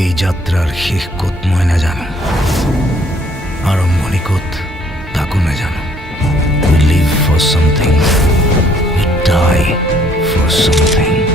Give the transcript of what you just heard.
এই যাত্রার শেষ ক'ত মই নাজানো, আৰম্ভণি ক'ত তাকো নাজানো। We live for something, we die for something.